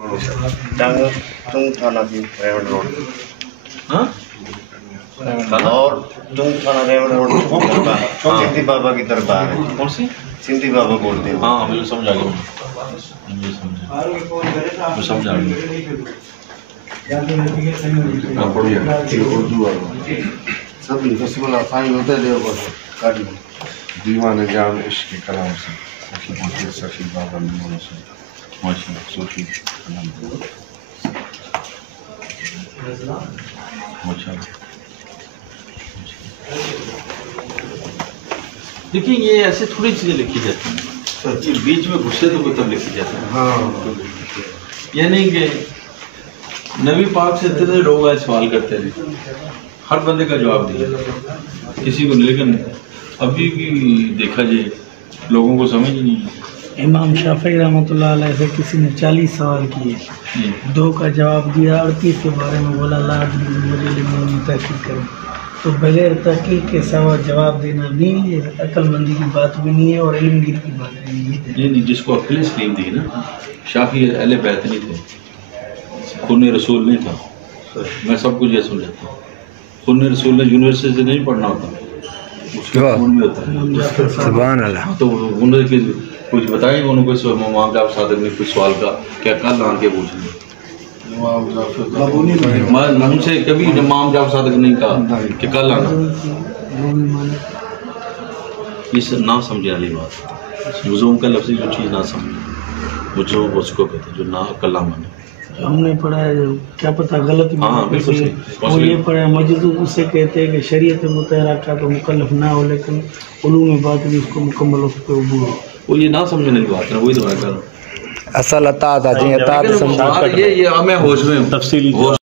चुंग थाना थी रेवंड रोड हाँ और चुंग थाना रेवंड रोड सिंधी बाबा की तरफ आ रहे। कौन सी सिंधी बाबा बोलते हैं। हाँ मुझे समझ आ गया, मुझे समझ आ गया। सब रसगुल्ला फाइन होता है बस काट लो। दीवान जाम इश्क कलाम से सखी बातें सखी बाबा नमों से माशा सूफी माशा। देखिए ये ऐसे थोड़ी चीजें लिखी जाती हैं, ये बीच में घुसे तो कोई तब लिखी जाती है। हाँ यानी कि नबी पाक से इतने लोग आज सवाल करते हैं, हर बंदे का जवाब दिया किसी को, लेकिन अभी भी देखा जाए लोगों को समझ ही नहीं है। इमाम शाफी रहमतुल्लाह अलैह से किसी ने 40 सवाल किए, 2 का जवाब दिया, 38 के बारे में बोला ला मुझे तहकीक करें। तो बगैर तहकीक के सवा जवाब देना भी अक्लमंदी की बात भी नहीं है और इल्मगिरी की बात भी नहीं है। नहीं, जिसको अक्ल सलीम थी ना, शाफी अहले बैत नहीं थे, खुन रसूल नहीं था। मैं सब कुछ ये समझाता हूँ, खुन रसूल ने यूनिवर्सिटी से नहीं पढ़ना होता, उसके खून में होता है। सुभान अल्लाह। तो उन्होंने कुछ बताएंगे उनको, इमाम जाफ़र सादिक ने कुछ सवाल का क्या कल आन के पूछ लिया, उनसे कभी इमाम जाफ़र सादिक नहीं कहा कि कल आना। इस ना समझने वाली बात, मुझों का लफ्ज़ जो चीज़ ना समझे मुझो उसको कहते जो ना कला माने। हमने पढ़ा है, क्या पता गलत भी। हाँ बिल्कुल सही। वो ये पढ़ा है मजदूर उसे कहते हैं कि शरीयत मुतहरा का तो मुकल्लफ ना हो, लेकिन उलूम बात भी उसको मुकम्मल उस पर उबूर हो। वो ये ना समझने वाली बात है, वही तो मैं कह रहा हूँ। असल अता था जी अता समझा ये मैं होश में हूँ, तफसीली